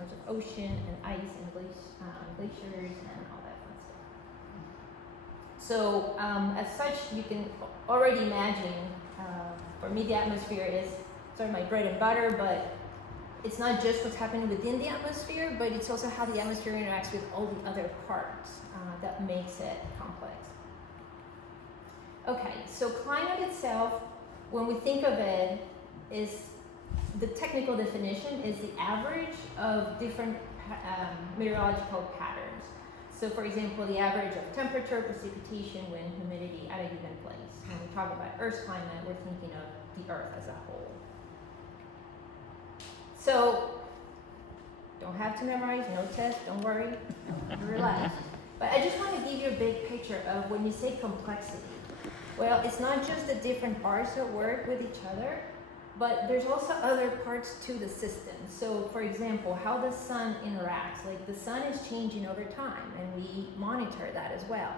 terms of ocean and ice and glaciers and all that fun stuff. So as such, you can already imagine, for me the atmosphere is sort of my bread and butter, but it's not just what's happening within the atmosphere, but it's also how the atmosphere interacts with all the other parts that makes it complex. Okay, so climate itself, when we think of it, is the technical definition is the average of different meteorological patterns. So for example, the average of temperature, precipitation, wind, humidity at a given place. When we talk about Earth's climate, we're thinking of the Earth as a whole. So, don't have to memorize, no test, don't worry, relax. But I just want to give you a big picture of when you say complexity. Well, it's not just the different parts that work with each other, but there's also other parts to the system. So for example, how the sun interacts, like the sun is changing over time and we monitor that as well.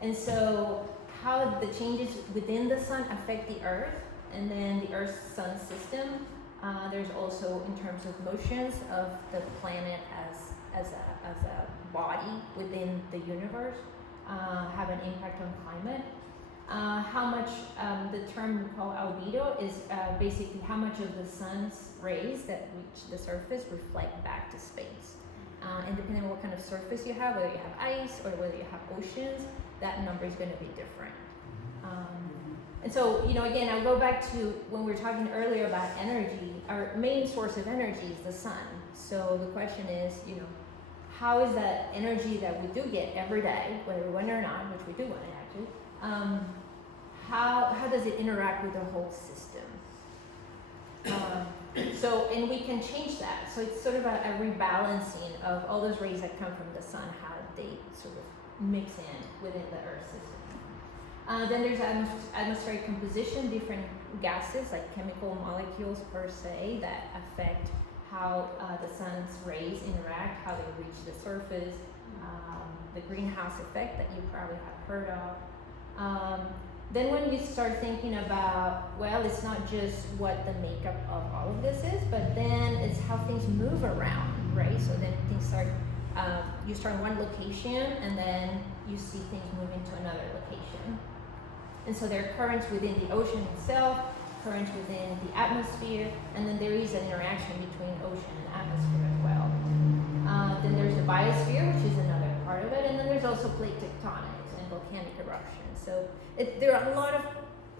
And so how the changes within the sun affect the Earth and then the Earth-Sun system. There's also in terms of motions of the planet as a body within the universe have an impact on climate. How much the term we call albedo is basically how much of the sun's rays that reach the surface reflect back to space. And depending on what kind of surface you have, whether you have ice or whether you have oceans, that number is going to be different. And so, you know, again, I'll go back to when we were talking earlier about energy. Our main source of energy is the sun. So the question is, you know, how is that energy that we do get every day, whether we want it or not, which we do want it actually, how does it interact with the whole system? And we can change that. So it's sort of a rebalancing of all those rays that come from the sun, how they sort of mix in within the Earth system. Then there's atmospheric composition, different gases like chemical molecules per se that affect how the sun's rays interact, how they reach the surface, the greenhouse effect that you probably have heard of. Then when you start thinking about, well, it's not just what the makeup of all of this is, but then it's how things move around, right? So then things start, you start in one location and then you see things moving to another location. And so there are currents within the ocean itself, currents within the atmosphere, and then there is an interaction between ocean and atmosphere as well. Then there's the biosphere, which is another part of it, and then there's also plate tectonics and volcanic eruptions. So there are a lot of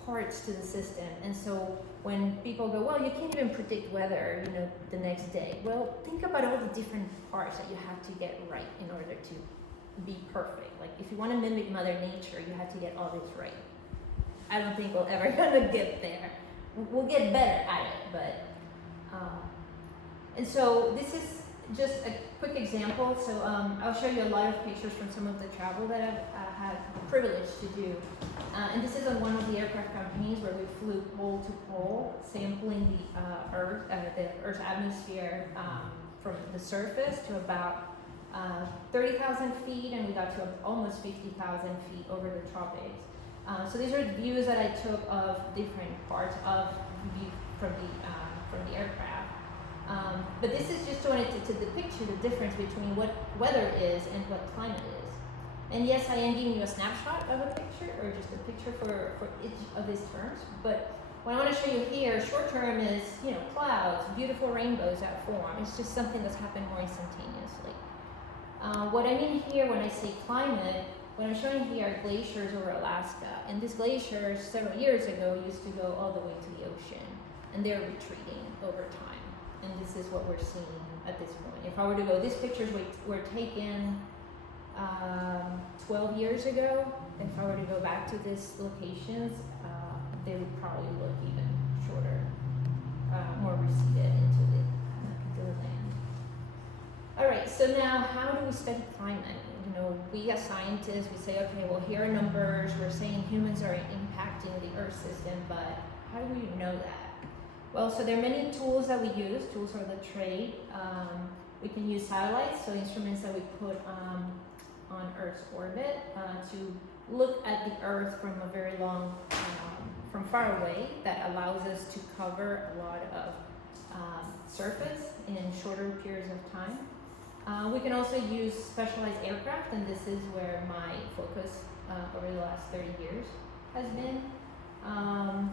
parts to the system, and so when people go, well, you can't even predict weather, you know, the next day. Well, think about all the different parts that you have to get right in order to be perfect. Like if you want to mimic Mother Nature, you have to get all this right. I don't think we're ever gonna get there. We'll get better at it, but and so this is just a quick example. So I'll show you a lot of pictures from some of the travel that I've had the privilege to do. And this is on one of the aircraft campaigns where we flew pole to pole, sampling the Earth's atmosphere from the surface to about 30,000 feet, and we got to almost 50,000 feet over the tropics. So these are views that I took of different parts of from the aircraft. But this is just wanted to depict you the difference between what weather is and what climate is. And yes, I am giving you a snapshot of a picture, or just a picture for each of these terms. But what I want to show you here, short term is, you know, clouds, beautiful rainbows that form. It's just something that's happened more instantaneously. What I mean here when I say climate, what I'm showing here are glaciers over Alaska. And these glaciers several years ago used to go all the way to the ocean, and they're retreating over time. And this is what we're seeing at this point. If I were to go, these pictures were taken 12 years ago. If I were to go back to these locations, they would probably look even shorter, more receded into the land. All right, so now how do we study climate? You know, we as scientists, we say, okay, well, here are numbers. We're saying humans are impacting the Earth system, but how do we know that? Well, so there are many tools that we use. Tools are the trade. We can use satellites, so instruments that we put on Earth's orbit to look at the Earth from a very long, from far away. That allows us to cover a lot of surface in shorter periods of time. We can also use specialized aircraft, and this is where my focus over the last 30 years has been,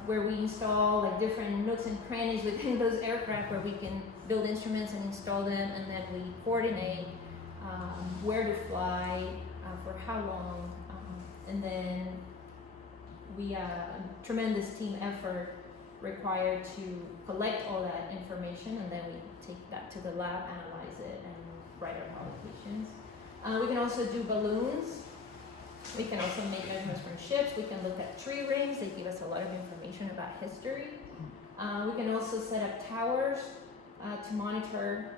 where we install like different nooks and crannies within those aircraft where we can build instruments and install them, and then we coordinate where to fly, for how long, and then we tremendous team effort required to collect all that information, and then we take that to the lab, analyze it, and write our publications. We can also do balloons. We can also make measurements from ships. We can look at tree rings. They give us a lot of information about history. We can also set up towers to monitor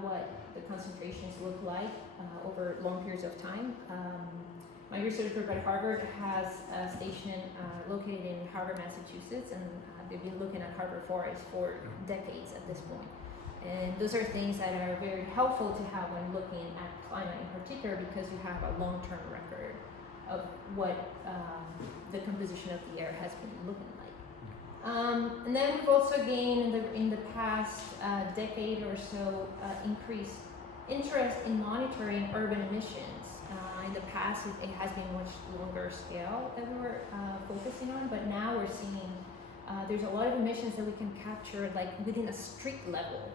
what the concentrations look like over long periods of time. My research group at Harvard has a station located in Harvard, Massachusetts, and they've been looking at Harvard forests for decades at this point. And those are things that are very helpful to have when looking at climate in particular, because you have a long-term record of what the composition of the air has been looking like. And then we've also gained in the past decade or so increased interest in monitoring urban emissions. In the past, it has been much longer scale that we were focusing on, but now we're seeing there's a lot of emissions that we can capture like within a street level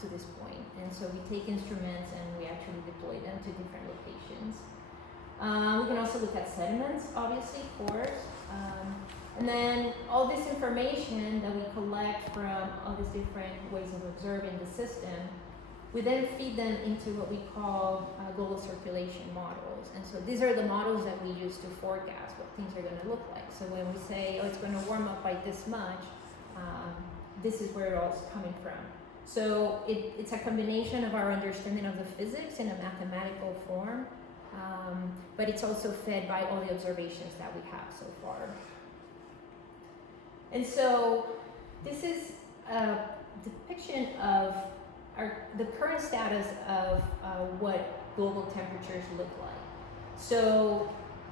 to this point. And so we take instruments and we actually deploy them to different locations. We can also look at sediments, obviously, pores. And then all this information that we collect from all these different ways of observing the system, we then feed them into what we call global circulation models. And so these are the models that we use to forecast what things are going to look like. So when we say, oh, it's going to warm up by this much, this is where it all is coming from. So it's a combination of our understanding of the physics in a mathematical form, but it's also fed by all the observations that we have so far. And so this is a depiction of the current status of what global temperatures look like. So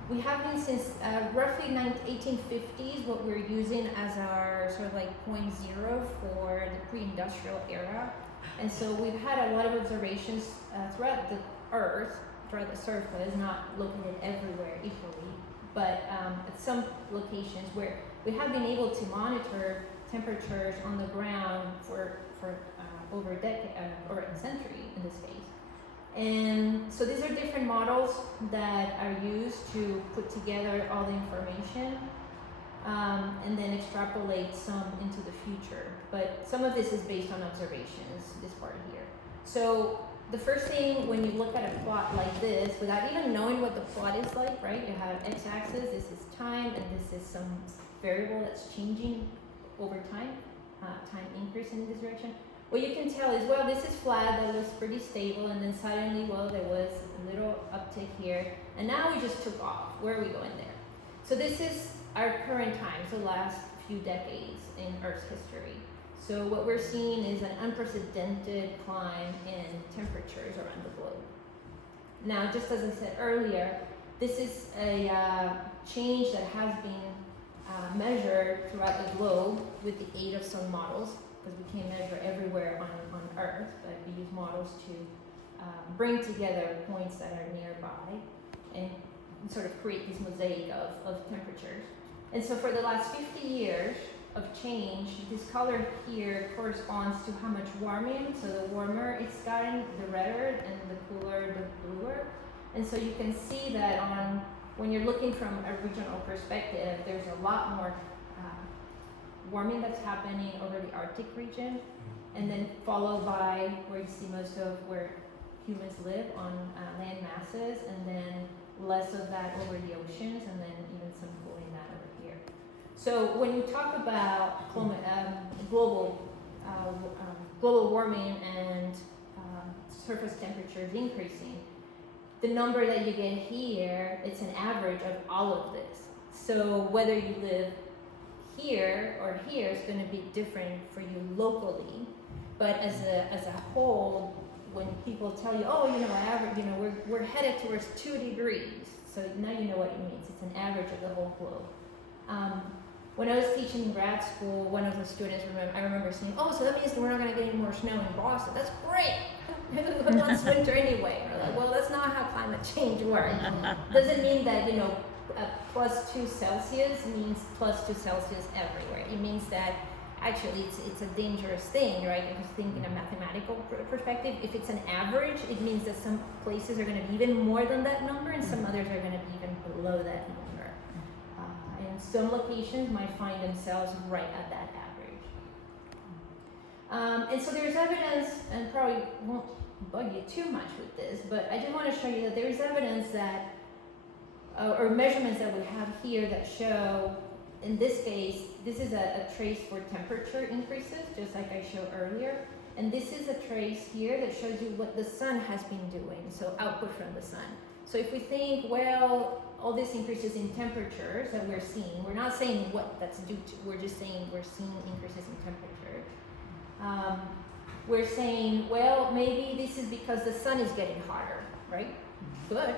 we have been since roughly 1850s what we're using as our sort of like point zero for the pre-industrial era. And so we've had a lot of observations throughout the Earth, throughout the surface, not located everywhere equally, but at some locations where we have been able to monitor temperatures on the ground for over a decade, or a century in this case. And so these are different models that are used to put together all the information and then extrapolate some into the future. But some of this is based on observations, this part here. So the first thing when you look at a plot like this, without even knowing what the plot is like, right? You have x-axis, this is time, and this is some variable that's changing over time, time increasing in this direction. What you can tell is, well, this is flat, that looks pretty stable, and then suddenly, well, there was a little uptick here, and now we just took off. Where are we going there? So this is our current time, so last few decades in Earth's history. So what we're seeing is an unprecedented climb in temperatures around the globe. Now, just as I said earlier, this is a change that has been measured throughout the globe with the aid of some models, because we can't measure everywhere on Earth, but we use models to bring together points that are nearby and sort of create this mosaic of temperatures. And so for the last 50 years of change, this color here corresponds to how much warming. So the warmer it's gotten, the redder, and the cooler, the bluer. And so you can see that when you're looking from a regional perspective, there's a lot more warming that's happening over the Arctic region, and then followed by where you see most of where humans live on land masses, and then less of that over the oceans, and then even some cooling that over here. So when you talk about global warming and surface temperatures increasing, the number that you get here, it's an average of all of this. So whether you live here or here is going to be different for you locally, but as a whole, when people tell you, oh, average, we're headed towards 2 degrees, so now you know what it means. It's an average of the whole globe. When I was teaching in grad school, one of the students, I remember saying, oh, so that means that we're not going to get any more snow in Boston. That's great. Who wants winter anyway? We're like, well, that's not how climate change works. Doesn't mean that, plus 2 Celsius means plus 2 Celsius everywhere. It means that actually it's a dangerous thing, right? If you think in a mathematical perspective, if it's an average, it means that some places are going to be even more than that number and some others are going to be even below that number. And some locations might find themselves right at that average. And so there's evidence, and probably won't bug you too much with this, but I just want to show you that there is evidence that, or measurements that we have here that show, in this case, this is a trace for temperature increases, just like I showed earlier. And this is a trace here that shows you what the sun has been doing, so output from the sun. So if we think, well, all these increases in temperatures that we're seeing, we're not saying what that's due to, we're just saying we're seeing increases in temperature. We're saying, well, maybe this is because the sun is getting hotter, right? Good.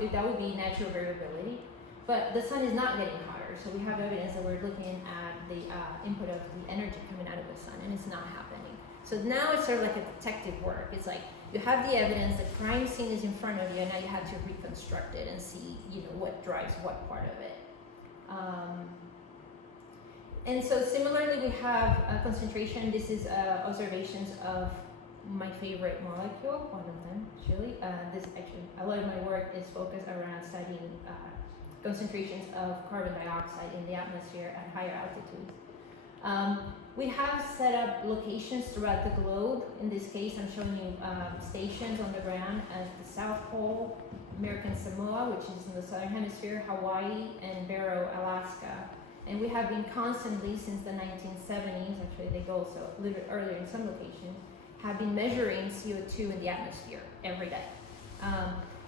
If that would be natural variability. But the sun is not getting hotter, so we have evidence that we're looking at the input of the energy coming out of the sun, and it's not happening. So now it's sort of like a detective work. It's like you have the evidence, the crime scene is in front of you, and now you have to reconstruct it and see, what drives what part of it. And so similarly, we have a concentration. This is observations of my favorite molecule, one of them, actually. A lot of my work is focused around studying concentrations of carbon dioxide in the atmosphere at higher altitudes. We have set up locations throughout the globe. In this case, I'm showing you stations on the ground at the South Pole, American Samoa, which is in the Southern Hemisphere, Hawaii, and Barrow, Alaska. And we have been constantly, since the 1970s, actually they go also a little bit earlier in some locations, have been measuring CO2 in the atmosphere every day.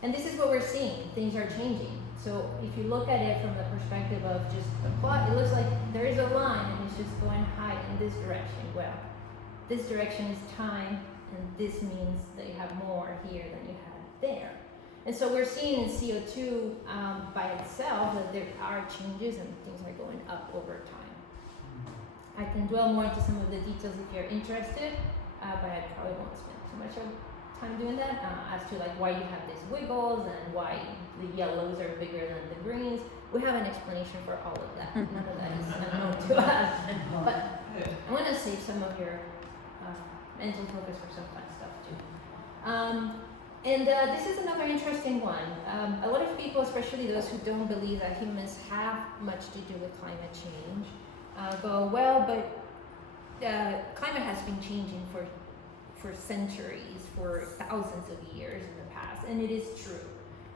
And this is what we're seeing. Things are changing. So if you look at it from the perspective of just a plot, it looks like there is a line and it's just going high in this direction. Well, this direction is time, and this means that you have more here than you had there. And so we're seeing in CO2 by itself that there are changes and things are going up over time. I can dwell more into some of the details if you're interested, but I probably won't spend too much time doing that, as to like why you have these wiggles and why the yellows are bigger than the greens. We have an explanation for all of that. None of that is unknown to us. But I want to save some of your mental focus for some fun stuff too. And this is another interesting one. A lot of people, especially those who don't believe that humans have much to do with climate change, go, well, but climate has been changing for centuries, for thousands of years in the past, and it is true.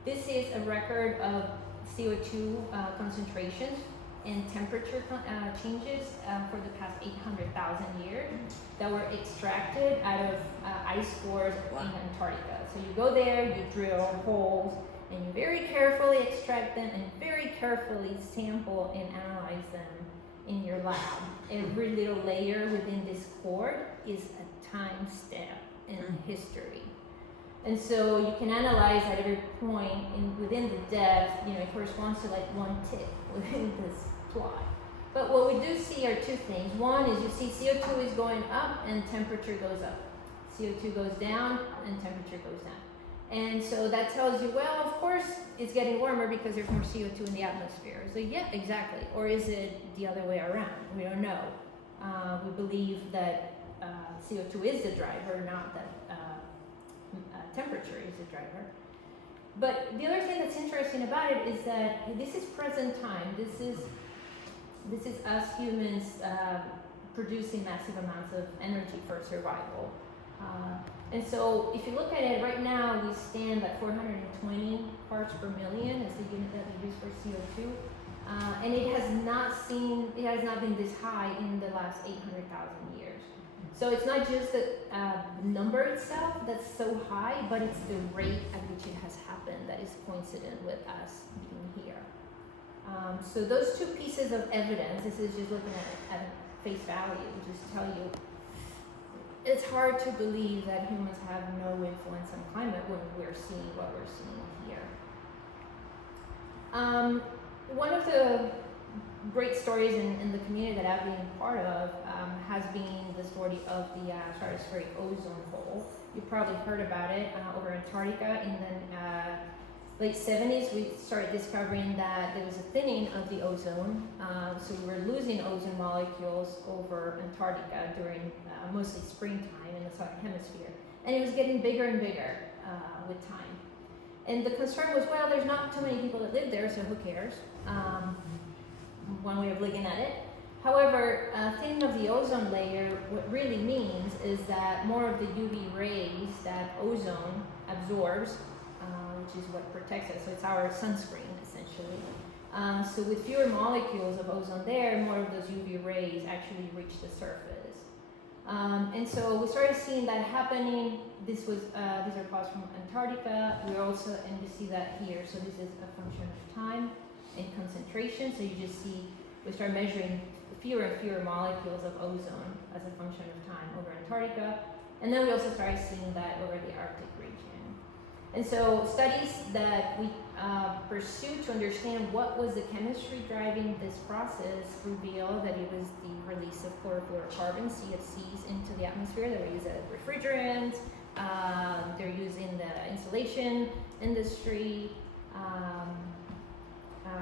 This is a record of CO2 concentrations and temperature changes for the past 800,000 years that were extracted out of ice cores in Antarctica. So you go there, you drill holes, and you very carefully extract them and very carefully sample and analyze them in your lab. Every little layer within this core is a time step in history. And so you can analyze at every point within the depth, it corresponds to like one tick within this plot. But what we do see are two things. One is you see CO2 is going up and temperature goes up. CO2 goes down and temperature goes down. And so that tells you, well, of course it's getting warmer because there's more CO2 in the atmosphere. So yeah, exactly. Or is it the other way around? We don't know. We believe that CO2 is the driver, not that temperature is the driver. But the other thing that's interesting about it is that this is present time. This is us humans producing massive amounts of energy for survival. And so if you look at it right now, we stand at 420 parts per million as the unit that we use for CO2. And it has not been this high in the last 800,000 years. So it's not just the number itself that's so high, but it's the rate at which it has happened that is coincident with us being here. So those two pieces of evidence, this is just looking at face value, just tell you, it's hard to believe that humans have no influence on climate when we're seeing what we're seeing here. One of the great stories in the community that I've been part of has been the story of the stratospheric ozone hole. You've probably heard about it over Antarctica. In the late 70s, we started discovering that there was a thinning of the ozone. So we were losing ozone molecules over Antarctica during mostly springtime in the southern hemisphere. And it was getting bigger and bigger with time. And the concern was, well, there's not too many people that live there, so who cares? One way of looking at it. However, thinning of the ozone layer, what really means is that more of the UV rays that ozone absorbs, which is what protects us, so it's our sunscreen essentially. So with fewer molecules of ozone there, more of those UV rays actually reach the surface. And so we started seeing that happening. These are plots from Antarctica. We're also, and you see that here. So this is a function of time and concentration. So you just see, we start measuring fewer and fewer molecules of ozone as a function of time over Antarctica. And then we also started seeing that over the Arctic region. And so studies that we pursued to understand what was the chemistry driving this process reveal that it was the release of chlorofluorocarbons, CFCs, into the atmosphere that were used as refrigerants. They're used in the insulation industry,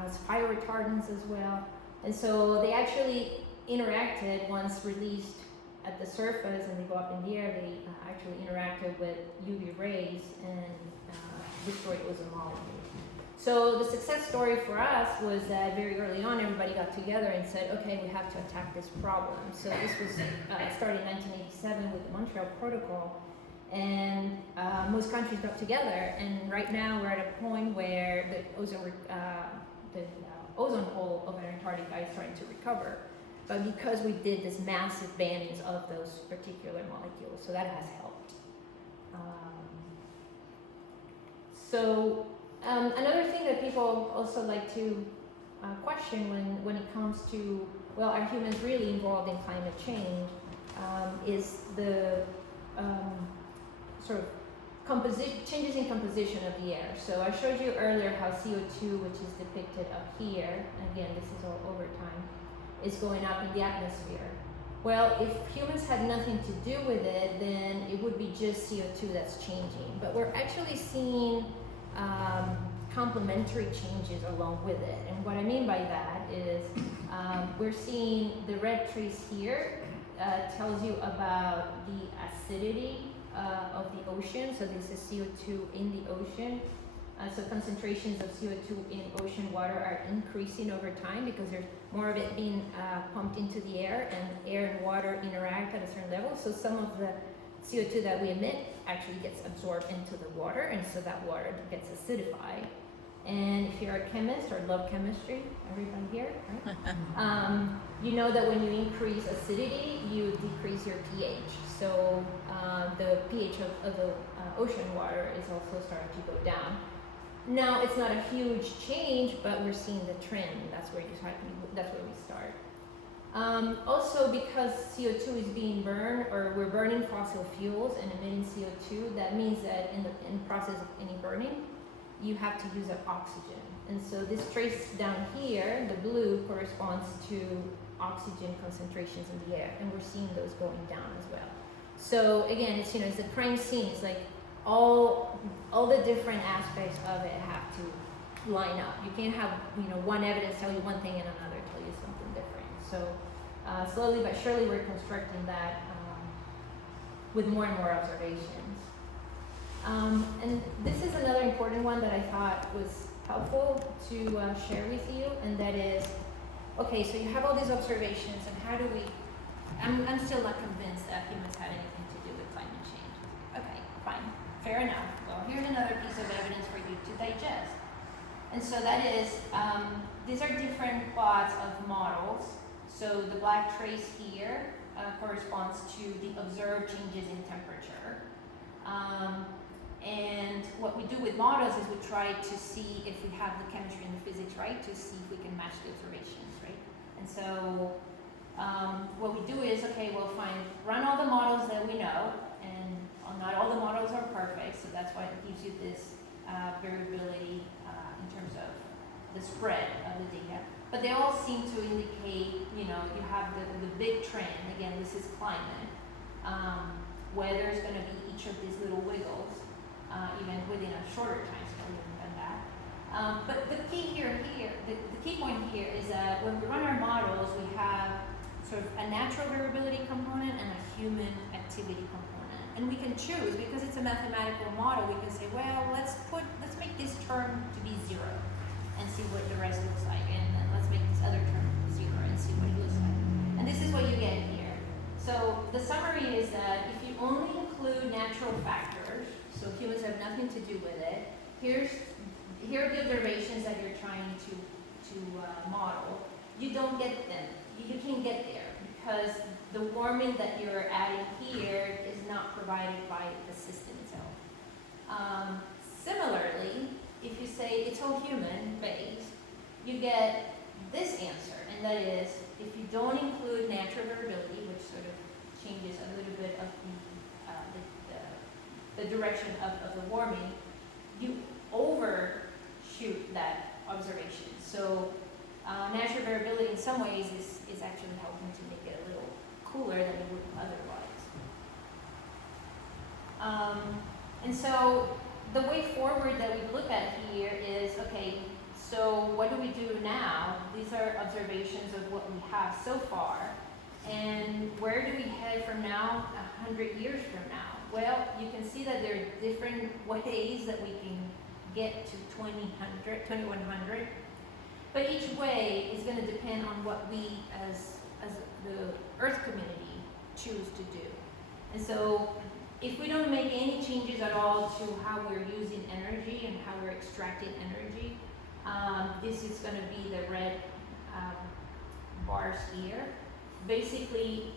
as fire retardants as well. And so they actually interacted once released at the surface and they go up in the air, they actually interacted with UV rays and destroyed ozone molecules. So the success story for us was that very early on everybody got together and said, okay, we have to attack this problem. So this was started in 1987 with the Montreal Protocol, and most countries got together, and right now we're at a point where the ozone hole over Antarctica is starting to recover. But because we did this massive bannings of those particular molecules, so that has helped. Another thing that people also like to question when it comes to, well, are humans really involved in climate change, is the sort of changes in composition of the air. So I showed you earlier how CO2, which is depicted up here, and again, this is all over time, is going up in the atmosphere. Well, if humans had nothing to do with it, then it would be just CO2 that's changing. But we're actually seeing complementary changes along with it. And what I mean by that is we're seeing the red trace here tells you about the acidity of the ocean. So this is CO2 in the ocean. So concentrations of CO2 in ocean water are increasing over time because there's more of it being pumped into the air, and air and water interact at a certain level. So some of the CO2 that we emit actually gets absorbed into the water, and so that water gets acidified. And if you're a chemist or love chemistry, everybody here, right? You know that when you increase acidity, you decrease your pH. So the pH of the ocean water is also starting to go down. Now, it's not a huge change, but we're seeing the trend. That's where we start. Also, because CO2 is being burned, or we're burning fossil fuels and emitting CO2, that means that in the process of any burning, you have to use up oxygen. And so this trace down here, the blue, corresponds to oxygen concentrations in the air, and we're seeing those going down as well. So again, it's it's a crime scene. It's like all the different aspects of it have to line up. You can't have one evidence tell you one thing and another tell you something different. So slowly but surely we're constructing that with more and more observations. And this is another important one that I thought was helpful to share with you, and that is, okay, so you have all these observations, and how do we, I'm still not convinced that humans had anything to do with climate change. Okay, fine, fair enough. Well, here's another piece of evidence for you to digest. And so that is, these are different plots of models. So the black trace here corresponds to the observed changes in temperature. And what we do with models is we try to see if we have the chemistry and the physics right, to see if we can match the observations, right? And so what we do is, okay, we'll run all the models that we know, and not all the models are perfect, so that's why it gives you this variability in terms of the spread of the data. but they all seem to indicate, you have the big trend. Again, this is climate. Weather is going to be each of these little wiggles, even within a shorter time scale than that. But the key the key point here is that when we run our models, we have sort of a natural variability component and a human activity component. And we can choose, because it's a mathematical model, we can say, well, let's make this term to be 0 and see what the rest looks like. And then let's make this other term 0 and see what it looks like. And this is what you get here. So the summary is that if you only include natural factors, so humans have nothing to do with it, here are the observations that you're trying to model. You don't get them. You can't get there because the warming that you're adding here is not provided by the system itself. Similarly, if you say it's all human-based, you get this answer, and that is, if you don't include natural variability, which sort of changes a little bit of the direction of the warming, you overshoot that observation. So natural variability in some ways is actually helping to make it a little cooler than it would otherwise. And so the way forward that we look at here is, okay, so what do we do now? These are observations of what we have so far. And where do we head from now, 100 years from now? Well, you can see that there are different ways that we can get to 2100. But each way is going to depend on what we as the Earth community choose to do. And so if we don't make any changes at all to how we're using energy and how we're extracting energy, this is going to be the red bars here. Basically,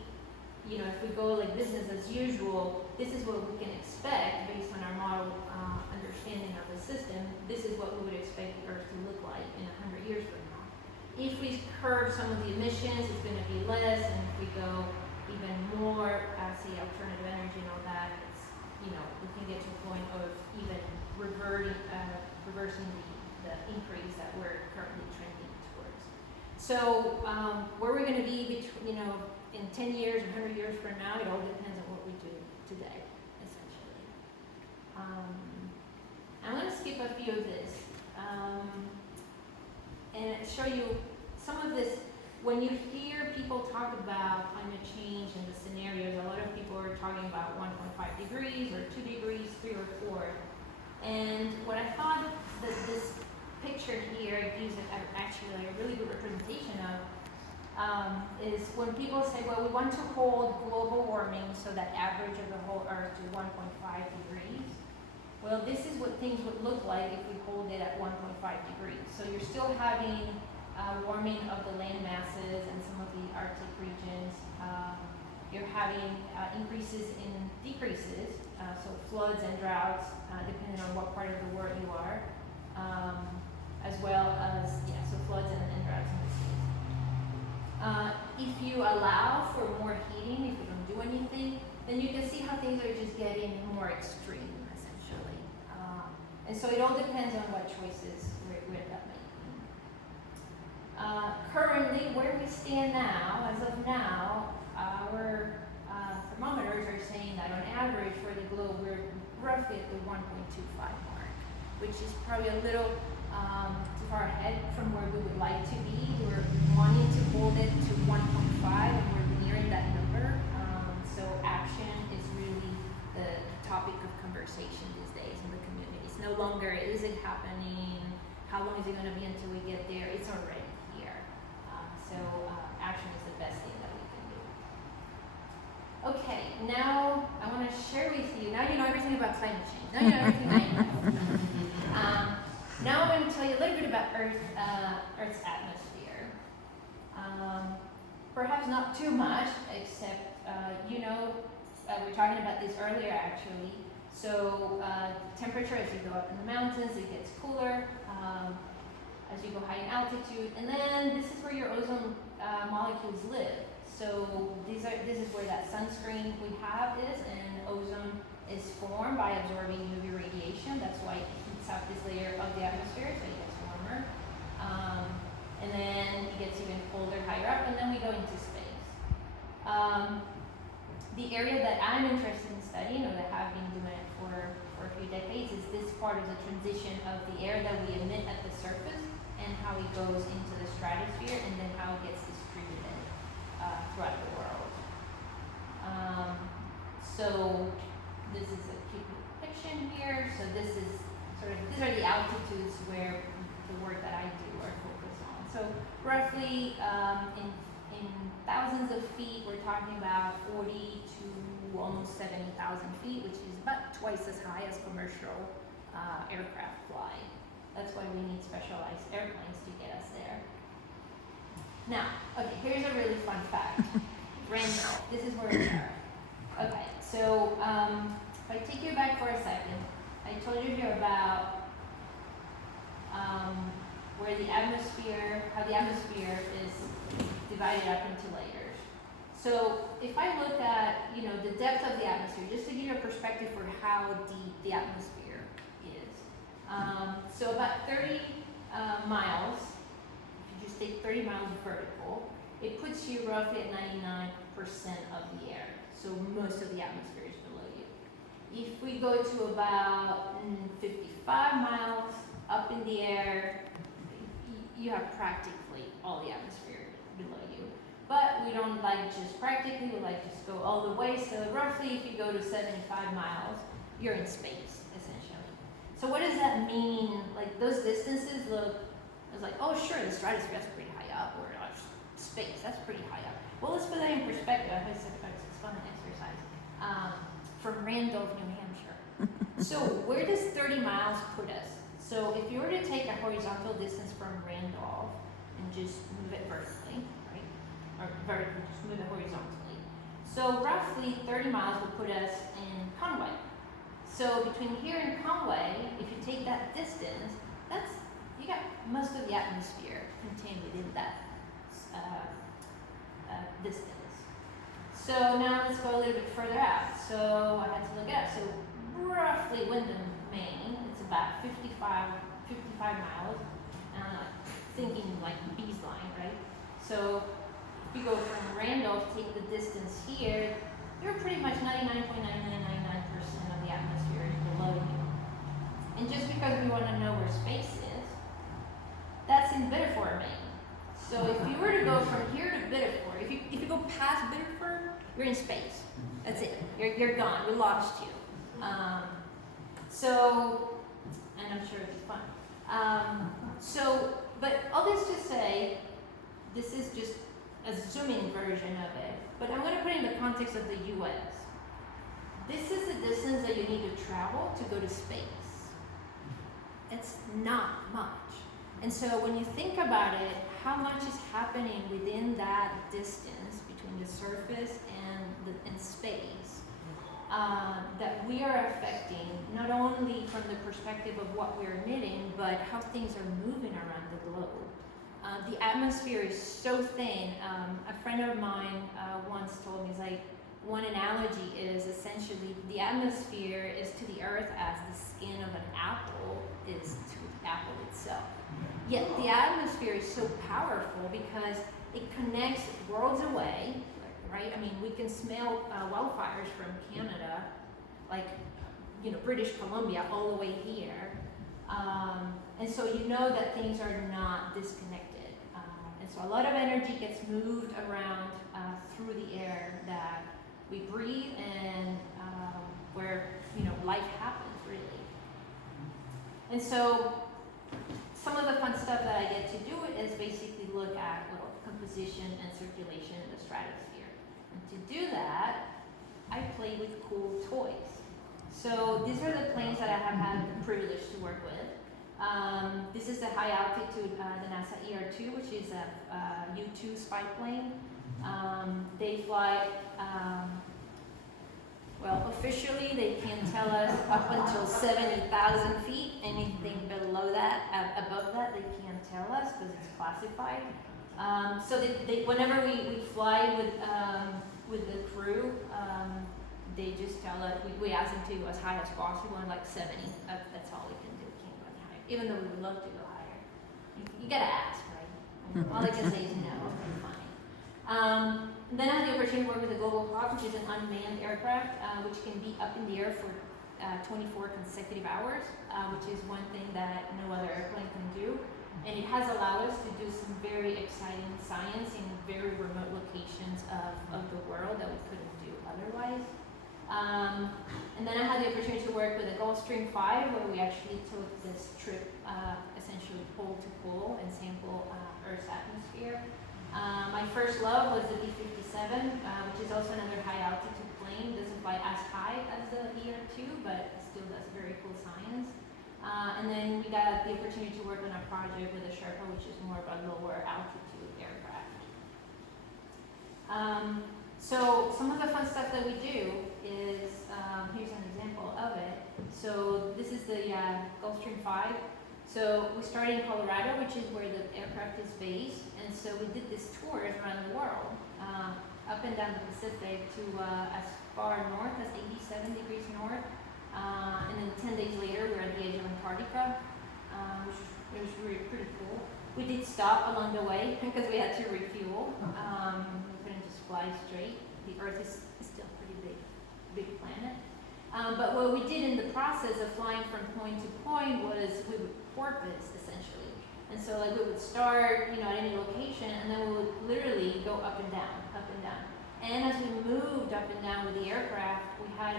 if we go like business as usual, this is what we can expect based on our model understanding of the system. This is what we would expect the Earth to look like in 100 years from now. If we curb some of the emissions, it's going to be less, and if we go even more, say alternative energy and all that, it's, we can get to a point of even reversing the increase that we're currently trending towards. So where we're going to be between, in 10 years, 100 years from now, it all depends on what we do today, essentially. I'm going to skip a few of this and show you some of this. When you hear people talk about climate change and the scenarios, a lot of people are talking about 1.5 degrees or 2 degrees, 3 or 4. And what I thought that this picture here gives actually a really good representation of is when people say, well, we want to hold global warming, so that average of the whole Earth to 1.5 degrees. Well, this is what things would look like if we hold it at 1.5 degrees. So you're still having warming of the land masses and some of the Arctic regions. You're having increases in decreases, so floods and droughts, depending on what part of the world you are, as well as, so floods and droughts in the seas. If you allow for more heating, if you don't do anything, then you can see how things are just getting more extreme, essentially. And so it all depends on what choices we end up making. Currently, where we stand now, as of now, our thermometers are saying that on average for the globe, we're roughly at the 1.25 mark, which is probably a little too far ahead from where we would like to be. We're wanting to hold it to 1.5, and we're nearing that number. So action is really the topic of conversation these days in the community. It's no longer, is it happening? How long is it going to be until we get there? It's already here. So action is the best thing that we can do. Okay, now I want to share with you, now you know everything about climate change. Now you know everything I know. Now I'm going to tell you a little bit about Earth's atmosphere. Perhaps not too much, except, we were talking about this earlier actually. So temperature, as you go up in the mountains, it gets cooler. As you go high in altitude, and then this is where your ozone molecules live. So this is where that sunscreen we have is, and ozone is formed by absorbing UV radiation. That's why it heats up this layer of the atmosphere, so it gets warmer. And then it gets even colder higher up, and then we go into space. The area that I'm interested in studying, or that have been doing it for a few decades, is this part of the transition of the air that we emit at the surface and how it goes into the stratosphere, and then how it gets distributed throughout the world. So this is a cute depiction here. So this is these are the altitudes where the work that I do are focused on. So roughly in thousands of feet, we're talking about 40 to almost 70,000 feet, which is about twice as high as commercial aircraft fly. That's why we need specialized airplanes to get us there. Now, okay, here's a really fun fact. Randolph, this is where we are. Okay, so if I take you back for a second, I told you here about where the atmosphere, how the atmosphere is divided up into layers. So if I look at, the depth of the atmosphere, just to give you a perspective for how deep the atmosphere is. So about 30 miles, if you just take 30 miles vertical, it puts you roughly at 99% of the air. So most of the atmosphere is below you. If we go to about 55 miles up in the air, you have practically all the atmosphere below you. But we don't like just practically, we like just go all the way. So roughly if you go to 75 miles, you're in space, essentially. So what does that mean? Like those distances look, I was like, oh sure, the stratosphere, that's pretty high up, or space, that's pretty high up. Well, let's put that in perspective. I said, it's fun exercise. From Randolph, New Hampshire. So where does 30 miles put us? So if you were to take a horizontal distance from Randolph and just move it vertically, right? Or vertically, just move it horizontally. So roughly 30 miles will put us in Conway. So between here and Conway, if you take that distance, you got most of the atmosphere contained within that distance. So now let's go a little bit further out. So I had to look it up. So roughly Wyndham, Maine, it's about 55 miles. Thinking like Bee's line, right? So if you go from Randolph, take the distance here, you're pretty much 99.9999% of the atmosphere is below you. And just because we want to know where space is, that's in Biddeford, Maine. So if you were to go from here to Biddeford, if you go past Biddeford, you're in space. That's it. You're gone. We lost you. And I'm sure it'd be fun. But all this to say, this is just a zoom-in version of it. But I'm going to put it in the context of the U.S. This is the distance that you need to travel to go to space. It's not much. And so when you think about it, how much is happening within that distance between the surface and space that we are affecting, not only from the perspective of what we're emitting, but how things are moving around the globe. The atmosphere is so thin. A friend of mine once told me, it's like, one analogy is essentially the atmosphere is to the earth as the skin of an apple is to the apple itself. Yet the atmosphere is so powerful because it connects worlds away, right? I mean, we can smell wildfires from Canada, like, British Columbia, all the way here. And so you know that things are not disconnected. And so a lot of energy gets moved around through the air that we breathe and where, life happens, really. And so some of the fun stuff that I get to do is basically look at composition and circulation in the stratosphere. And to do that, I play with cool toys. So these are the planes that I have had the privilege to work with. This is the high altitude, the NASA ER-2, which is a U-2 spy plane. They fly, officially they can tell us up until 70,000 feet. Anything below that, above that, they can't tell us because it's classified. So whenever we fly with the crew, they just tell us, we ask them to go as high as possible, and like 70, that's all we can do. We can't go any higher, even though we would love to go higher. You gotta ask, right? All I can say is no. Okay, fine. Then I had the opportunity to work with the Global Hawk, which is an unmanned aircraft, which can be up in the air for 24 consecutive hours, which is one thing that no other airplane can do. And it has allowed us to do some very exciting science in very remote locations of the world that we couldn't do otherwise. And then I had the opportunity to work with the Gulfstream 5, where we actually took this trip essentially pole to pole and sample Earth's atmosphere. My first love was the B-57, which is also another high altitude plane. Doesn't fly as high as the ER-2, but still does very cool science. And then we got the opportunity to work on a project with a Sherpa, which is more of a lower altitude aircraft. So some of the fun stuff that we do is, here's an example of it. So this is the Gulfstream 5. So we started in Colorado, which is where the aircraft is based, and so we did this tours around the world, up and down the Pacific to as far north as 87 degrees north, and then 10 days later we were at the edge of Antarctica, which was really pretty cool. We did stop along the way because we had to refuel. We couldn't just fly straight. The Earth is still a pretty big planet. But what we did in the process of flying from point to point was we would porpoise essentially. And so like we would start, at any location, and then we would literally go up and down, up and down. And as we moved up and down with the aircraft, we had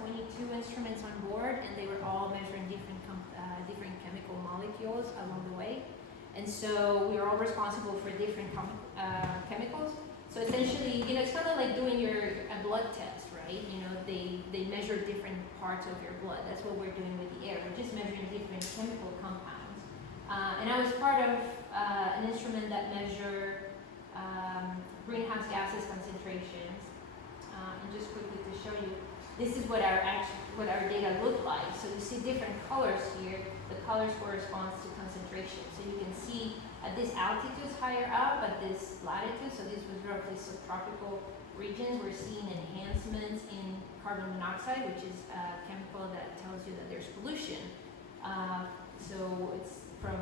22 instruments on board, and they were all measuring different chemical molecules along the way. And so we were all responsible for different chemicals. So essentially, it's kind of like doing a blood test, right? They measure different parts of your blood. That's what we're doing with the air. We're just measuring different chemical compounds. And I was part of an instrument that measured greenhouse gases concentrations. And just quickly to show you, this is what our data look like. So you see different colors here. The colors correspond to concentration. So you can see at this altitude higher up, at this latitude, so this was roughly subtropical regions, we're seeing enhancements in carbon monoxide, which is a chemical that tells you that there's pollution. So it's from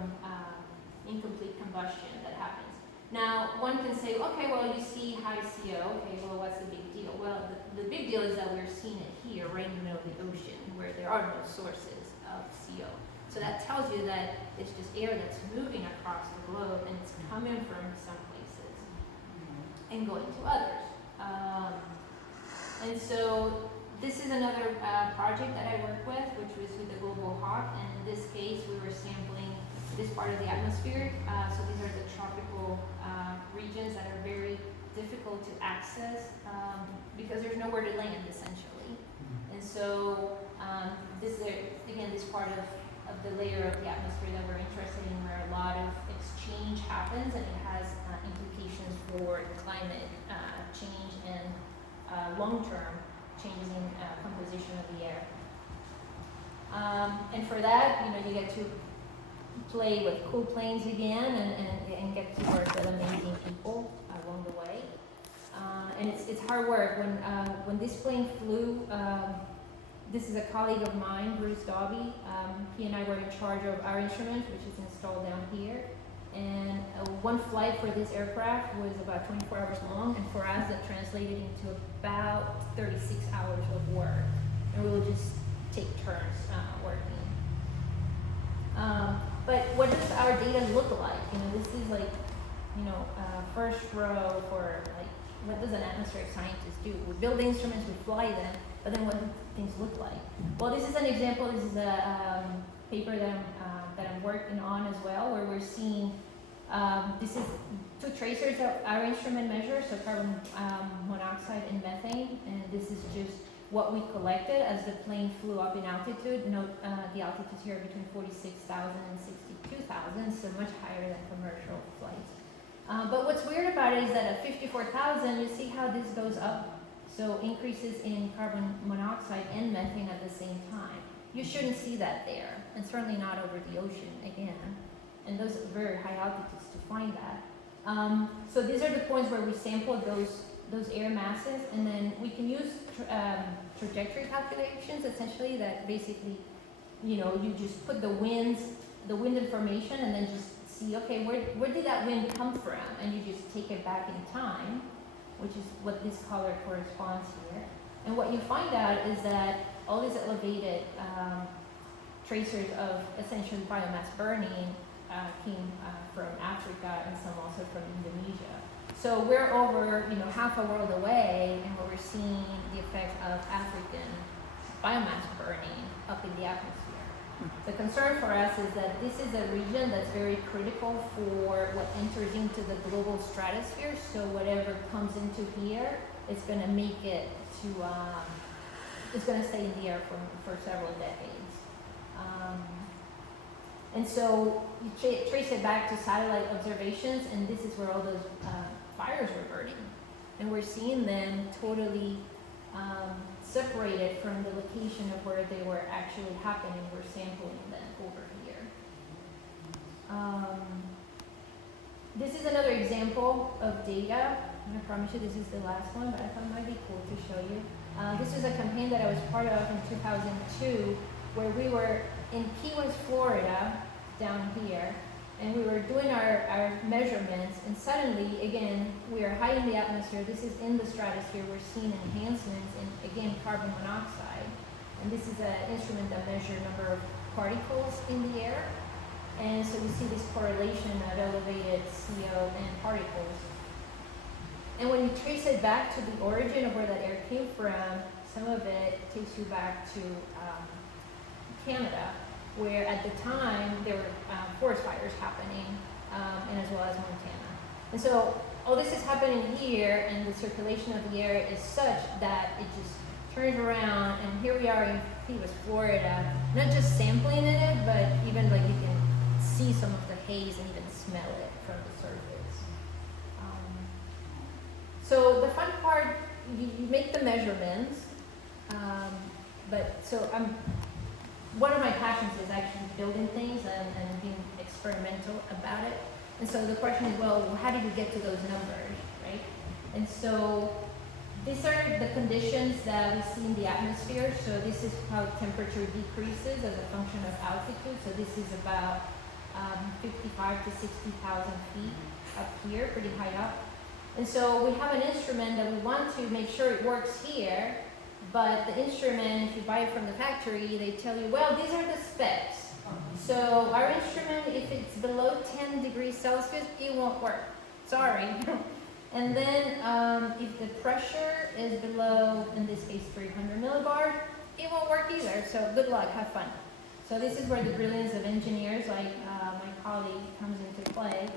incomplete combustion that happens. Now, one can say, okay, well, you see high CO, okay, well, what's the big deal? Well, the big deal is that we're seeing it here, right in the middle of the ocean, where there are no sources of CO. So that tells you that it's just air that's moving across the globe, and it's coming from some places and going to others. And so this is another project that I work with, which was with the Global Hawk, and in this case we were sampling this part of the atmosphere. So these are the tropical regions that are very difficult to access because there's nowhere to land essentially. And so this is, again, this part of the layer of the atmosphere that we're interested in, where a lot of exchange happens, and it has implications for climate change and long-term changes in composition of the air. And for that, you get to play with cool planes again and get to work with amazing people along the way. And it's hard work. When this plane flew, this is a colleague of mine, Bruce Dobby. He and I were in charge of our instrument, which is installed down here. And one flight for this aircraft was about 24 hours long, and for us that translated into about 36 hours of work. And we would just take turns working. But what does our data look like? This is like, first row for like, what does an atmospheric scientist do? We build instruments, we fly them, but then what do things look like? Well, this is an example. This is a paper that I'm working on as well, where we're seeing, this is two tracers that our instrument measures, so carbon monoxide and methane, and this is just what we collected as the plane flew up in altitude. Note the altitudes here are between 46,000 and 62,000, so much higher than commercial flights. But what's weird about it is that at 54,000, you see how this goes up. So increases in carbon monoxide and methane at the same time. You shouldn't see that there, and certainly not over the ocean again. And those are very high altitudes to find that. So these are the points where we sample those air masses, and then we can use trajectory calculations, essentially, that basically, you just put the wind information and then just see, okay, where did that wind come from? And you just take it back in time, which is what this color corresponds here. And what you find out is that all these elevated tracers of essentially biomass burning came from Africa and some also from Indonesia. So we're over, half a world away, and we're seeing the effects of African biomass burning up in the atmosphere. The concern for us is that this is a region that's very critical for what enters into the global stratosphere. So whatever comes into here, it's going to make it to, it's going to stay in the air for several decades. And so you trace it back to satellite observations, and this is where all those fires were burning. And we're seeing them totally separated from the location of where they were actually happening. We're sampling them over here. This is another example of data. I promise you this is the last one, but I thought it might be cool to show you. This is a campaign that I was part of in 2002, where we were in Key West, Florida, down here, and we were doing our measurements, and suddenly, again, we are high in the atmosphere. This is in the stratosphere. We're seeing enhancements in, again, carbon monoxide. And this is an instrument that measures number of particles in the air. And so we see this correlation of elevated CO and particles. And when you trace it back to the origin of where that air came from, some of it takes you back to Canada, where at the time there were forest fires happening, and as well as Montana. And so all this is happening here, and the circulation of the air is such that it just turns around, and here we are in Key West, Florida, not just sampling in it, but even like you can see some of the haze and even smell it from the surface. So the fun part, you make the measurements, one of my passions is actually building things and being experimental about it. And so the question is, well, how did you get to those numbers, right? And so these are the conditions that we see in the atmosphere. So this is how temperature decreases as a function of altitude. So this is about 55 to 60,000 feet up here, pretty high up. And so we have an instrument that we want to make sure it works here. But the instrument, if you buy it from the factory, they tell you, well, these are the specs. So our instrument, if it's below 10 degrees Celsius, it won't work. Sorry. And then if the pressure is below, in this case, 300 millibars, it won't work either. So good luck, have fun. So this is where the brilliance of engineers like my colleague comes into play,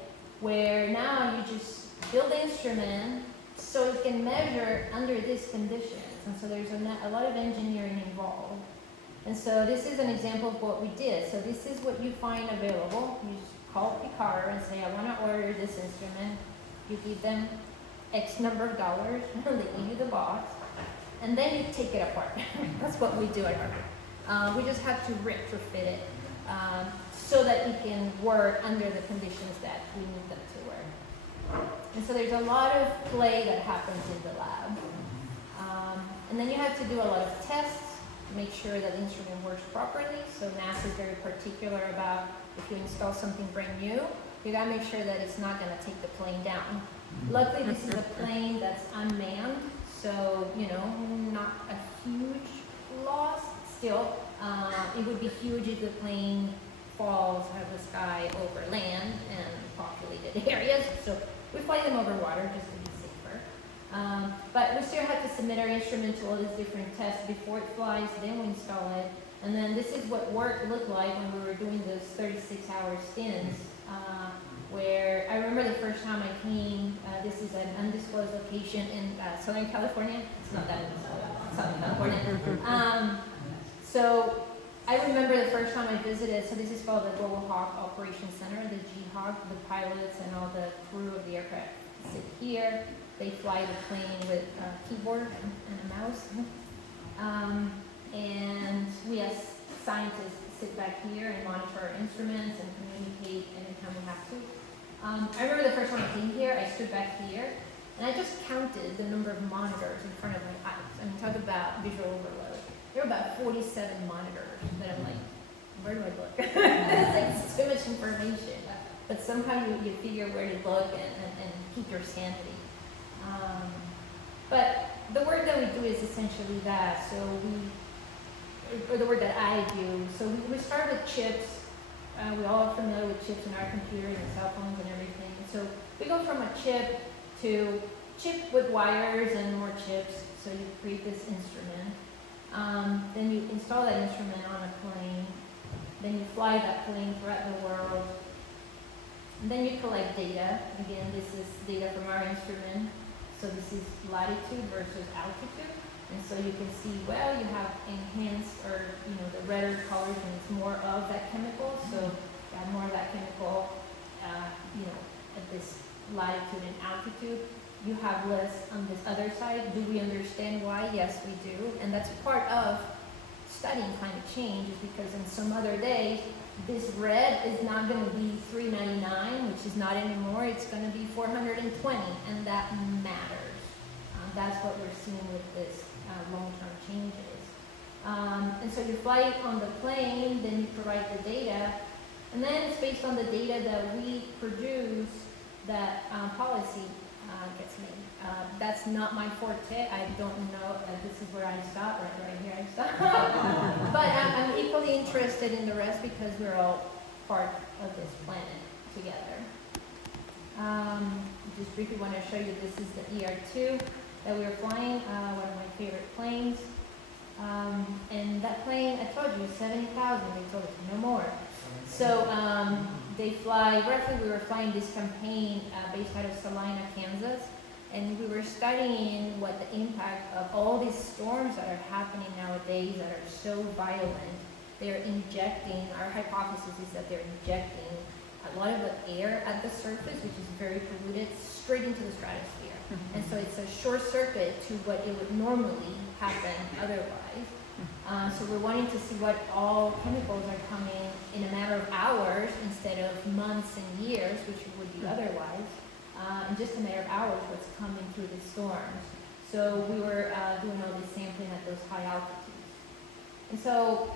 where now you just build the instrument so it can measure under these conditions. And so there's a lot of engineering involved. And so this is an example of what we did. So this is what you find available. You just call Picard and say, I want to order this instrument. You give them X number of dollars, they give you the box, and then you take it apart. That's what we do at Harvard. We just have to retrofit it so that it can work under the conditions that we need them to work. And so there's a lot of play that happens in the lab. And then you have to do a lot of tests to make sure that the instrument works properly. So NASA is very particular about if you install something brand new, you gotta make sure that it's not gonna take the plane down. Luckily, this is a plane that's unmanned, so, not a huge loss. Still, it would be huge if the plane falls out of the sky over land and populated areas. So we fly them over water just to be safer. But we still have to submit our instrument to all these different tests before it flies, then we install it. And then this is what work looked like when we were doing those 36-hour stints, where I remember the first time I came, this is an undisclosed location in Southern California. It's not that in Southern California. So I remember the first time I visited, so this is called the Global Hawk Operations Center, the GHOC. The pilots and all the crew of the aircraft sit here. They fly the plane with a keyboard and a mouse. And we as scientists sit back here and monitor our instruments and communicate anytime we have to. I remember the first time I came here, I stood back here, and I just counted the number of monitors in front of my eyes. I mean, talk about visual overload. There were about 47 monitors that I'm like, where do I look? It's like so much information. but somehow you figure where to look and keep your sanity. But the work that we do is essentially that. So or the work that I do. So we start with chips. We're all familiar with chips in our computers and cell phones and everything. So we go from a chip to chip with wires and more chips. So you create this instrument. Then you install that instrument on a plane. Then you fly that plane throughout the world. And then you collect data. Again, this is data from our instrument. So this is latitude versus altitude. And so you can see, well, you have enhanced, or the redder colors, and it's more of that chemical. So you have more of that chemical, at this latitude and altitude. You have less on this other side. Do we understand why? Yes, we do. And that's part of studying climate change, is because in some other days, this red is not going to be 399, which is not anymore. It's going to be 420, and that matters. That's what we're seeing with this long-term changes. And so you fly on the plane, then you provide the data, and then it's based on the data that we produce that policy gets made. That's not my forte. I don't know. This is where I stop. Right here I stop. But I'm equally interested in the rest, because we're all part of this planet together. Just briefly want to show you, this is the ER2 that we were flying, one of my favorite planes. And that plane, I told you, 70,000. They told us no more. So they fly, roughly we were flying this campaign based out of Salina, Kansas. And we were studying what the impact of all these storms that are happening nowadays that are so violent. They're injecting, our hypothesis is that they're injecting a lot of the air at the surface, which is very polluted, straight into the stratosphere. And so it's a short circuit to what it would normally happen otherwise. So we're wanting to see what all chemicals are coming in a matter of hours instead of months and years, which would be otherwise. In just a matter of hours, what's coming through the storms. So we were doing all this sampling at those high altitudes. And so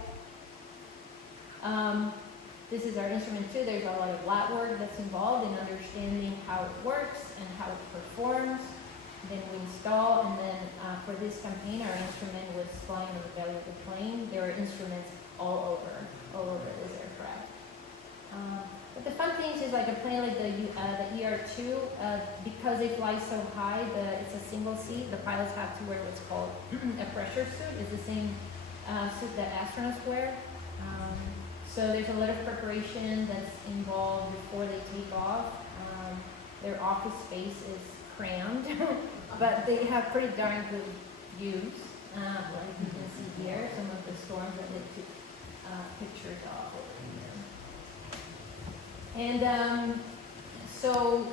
this is our instrument too. There's a lot of lab work that's involved in understanding how it works and how it performs. Then we install, and then for this campaign, our instrument was flying on the belly of the plane. There were instruments all over this aircraft. But the fun thing is, like a plane like the ER2, because they fly so high, it's a single seat. The pilots have to wear what's called a pressure suit. It's the same suit that astronauts wear. So there's a lot of preparation that's involved before they take off. Their office space is crammed, but they have pretty darn good views. Like you can see here, some of the storms that they took pictures of over here. And so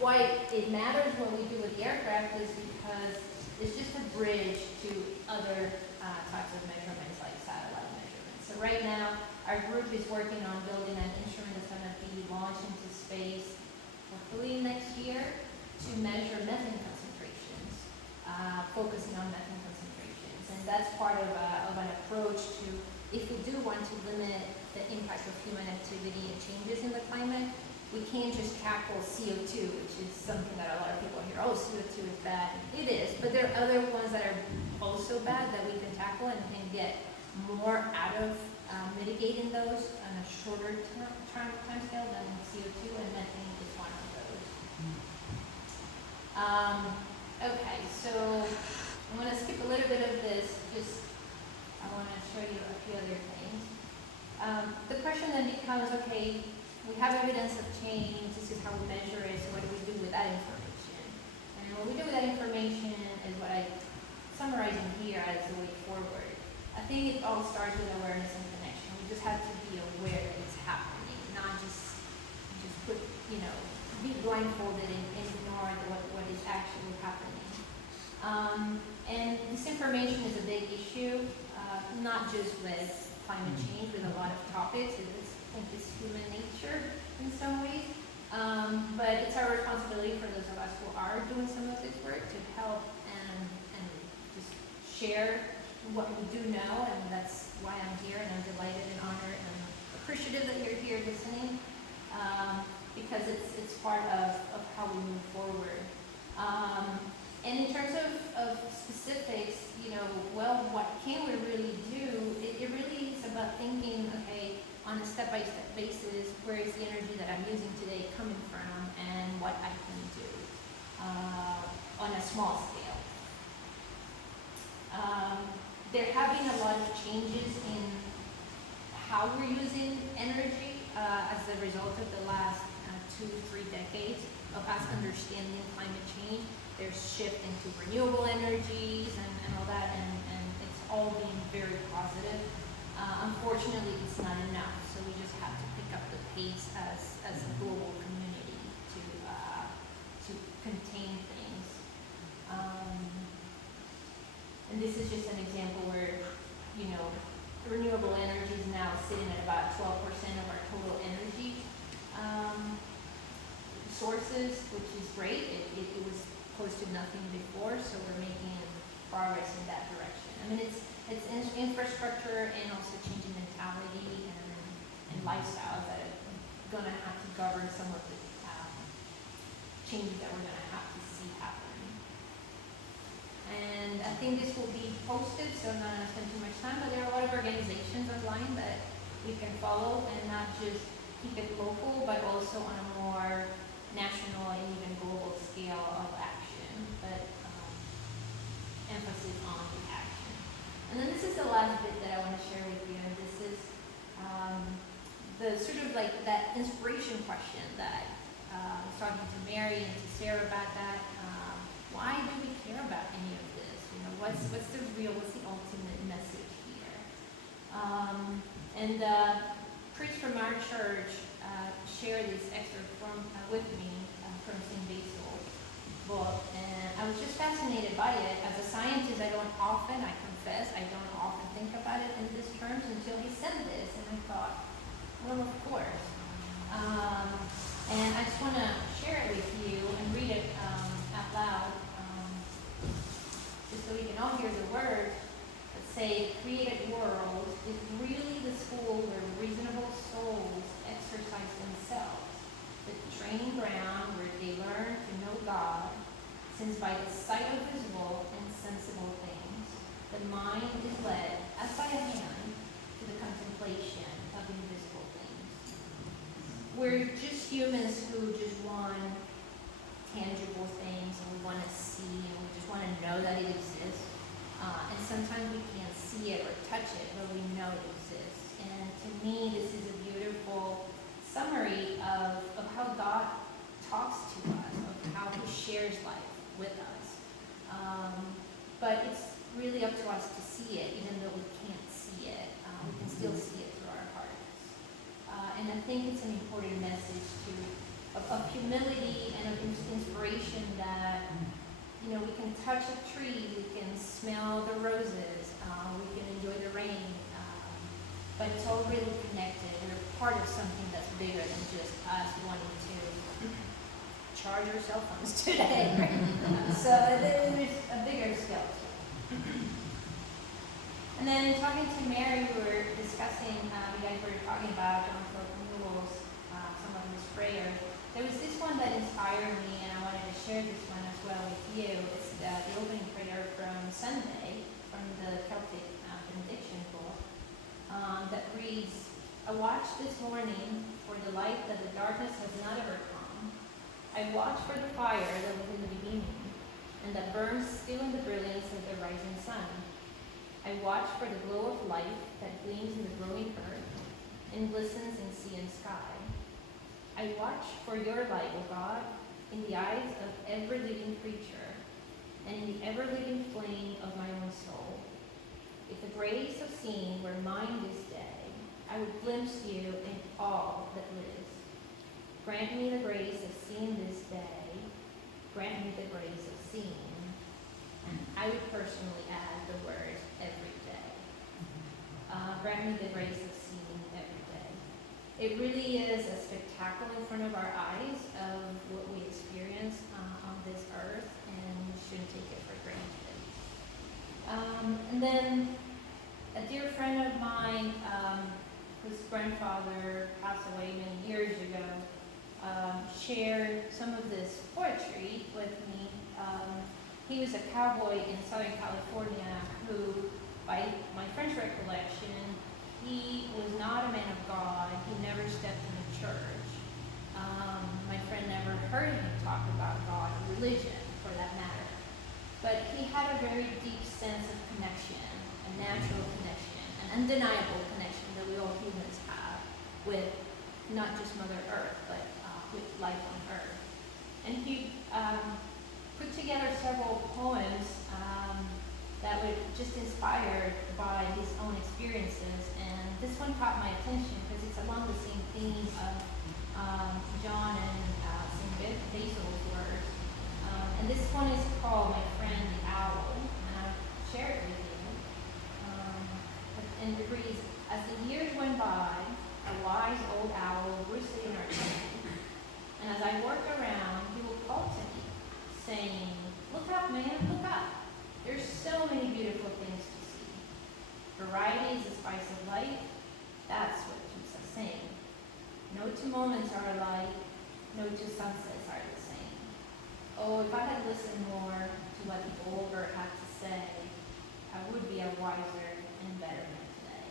why it matters what we do with the aircraft is because it's just a bridge to other types of measurements, like satellite measurements. So right now, our group is working on building an instrument that's going to be launched into space hopefully next year to measure methane concentrations, focusing on methane concentrations. And that's part of an approach to, if we do want to limit the impact of human activity and changes in the climate, we can't just tackle CO2, which is something that a lot of people hear, oh, CO2 is bad. It is, but there are other ones that are also bad that we can tackle and can get more out of mitigating those on a shorter time scale than CO2, and methane is one of those. Okay, so I'm going to skip a little bit of this, I want to show you a few other things. The question then becomes, okay, we have evidence of change, this is how we measure it, so what do we do with that information? And what we do with that information is what I summarize in here as the way forward. I think it all starts with awareness and connection. We just have to be aware that it's happening, not just put, be blindfolded and ignore what is actually happening. And this information is a big issue, not just with climate change, with a lot of topics. I think it's human nature in some ways. But it's our responsibility for those of us who are doing some of this work to help and just share what we do know, and that's why I'm here, and I'm delighted and honored and appreciative that you're here listening. because it's part of how we move forward. And in terms of specifics, well, what can we really do? It really is about thinking, okay, on a step-by-step basis, where is the energy that I'm using today coming from, and what I can do on a small scale. There have been a lot of changes in how we're using energy as a result of the last 2-3 decades of us understanding climate change. There's shift into renewable energies and all that, and it's all been very positive. Unfortunately, it's not enough, so we just have to pick up the pace as a global community to contain things. And this is just an example where, renewable energy is now sitting at about 12% of our total energy sources, which is great. It was close to nothing before, so we're making progress in that direction. I mean, it's infrastructure and also changing mentality and lifestyles that are going to have to govern some of the changes that we're going to have to see happen. And I think this will be posted, so I'm not going to spend too much time, but there are a lot of organizations online that we can follow and not just keep it local, but also on a more national and even global scale of action, but emphasis on the action. And then this is the last bit that I want to share with you, and this is the sort of like that inspiration question that I was talking to Mary and to Sarah about that. Why do we care about any of this? What's the ultimate message here? And Chris from our church shared this excerpt with me from St. Basil's book, and I was just fascinated by it. As a scientist, I don't often think about it in these terms until he said this, and I thought, well, of course. And I just want to share it with you and read it out loud, just so we can all hear the words that say, "Created world is really the school where reasonable souls exercise themselves, the training ground where they learn to know God, since by the sight of visible and sensible things, the mind is led, as by a hand, to the contemplation of invisible things." We're just humans who just want tangible things, and we want to see, and we just want to know that it exists. And sometimes we can't see it or touch it, but we know it exists. And to me, this is a beautiful summary of how God talks to us, of how he shares life with us. But it's really up to us to see it, even though we can't see it. We can still see it through our hearts. And I think it's an important message of humility and of inspiration that, we can touch a tree, we can smell the roses, we can enjoy the rain, but it's all really connected. We're part of something that's bigger than just us wanting to charge our cell phones today. So there's a bigger scale. And then talking to Mary, we were discussing, you guys were talking about John Philip Newell's, some of his prayers. There was this one that inspired me, and I wanted to share this one as well with you. It's the opening prayer from Sunday, from the Celtic benediction book, that reads, "I watched this morning for the light that the darkness has not overcome. I watched for the fire that was in the beginning, and that burns still in the brilliance of the rising sun. I watched for the glow of life that gleams in the growing earth, and glistens in sea and sky. I watch for your light, O God, in the eyes of every living creature, and in the ever-living flame of my own soul. If the grace of seeing were mine this day, I would glimpse you in all that lives. Grant me the grace of seeing this day. Grant me the grace of seeing." And I would personally add the word every day. Grant me the grace of seeing every day. It really is a spectacle in front of our eyes of what we experience on this earth, and we shouldn't take it for granted. And then a dear friend of mine who's grandfather passed away many years ago, shared some of this poetry with me. He was a cowboy in Southern California who, by my French recollection, he was not a man of God. He never stepped in a church. My friend never heard him talk about God or religion, for that matter. But he had a very deep sense of connection, a natural connection, an undeniable connection that we all humans have with not just Mother Earth, but with life on Earth. And he put together several poems that were just inspired by his own experiences. And this one caught my attention because it's along the same theme of John and St. Basil's words. And this one is called My Friend the Owl, and I'll share it with you. And it reads, as the years went by, a wise old owl roosted in our tent, and as I worked around, he would call to me, saying, look up, man, look up. There's so many beautiful things to see. Variety is the spice of life. That's what keeps us sane. No two moments are alike. No two sunsets are the same. Oh, if I had listened more to what the old bird had to say, I would be a wiser and better man today.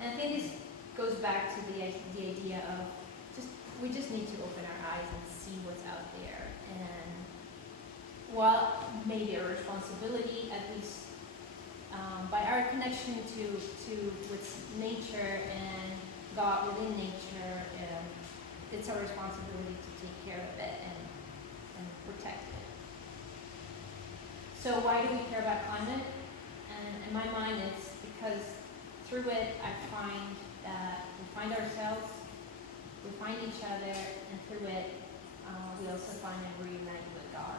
And I think this goes back to the idea of we just need to open our eyes and see what's out there. And while maybe a responsibility, at least by our connection to with nature and God within nature, it's our responsibility to take care of it and protect it. So why do we care about climate? And in my mind, it's because through it, I find that we find ourselves, we find each other, and through it, we also find and reunite with God.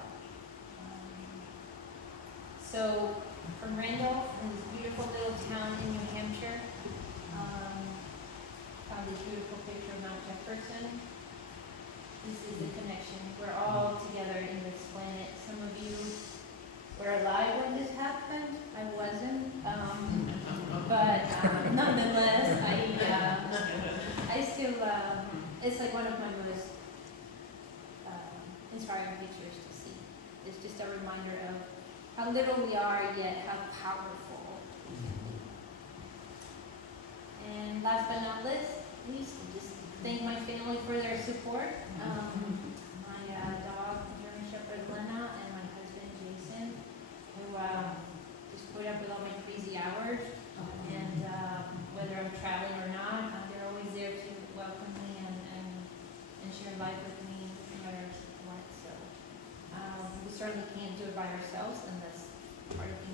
So from Randolph, in this beautiful little town in New Hampshire, found this beautiful picture of Mount Jefferson. This is the connection. We're all together in this planet. Some of you were alive when this happened. I wasn't. But nonetheless, I still, it's like one of my most inspiring pictures to see. It's just a reminder of how little we are, yet how powerful. And last but not least, just thank my family for their support. My dog, German Shepherd Lena, and my husband Jason, who just put up with all my crazy hours. And whether I'm traveling or not, they're always there to welcome me and share life with me, no matter what. So we certainly can't do it by ourselves, and that's part of being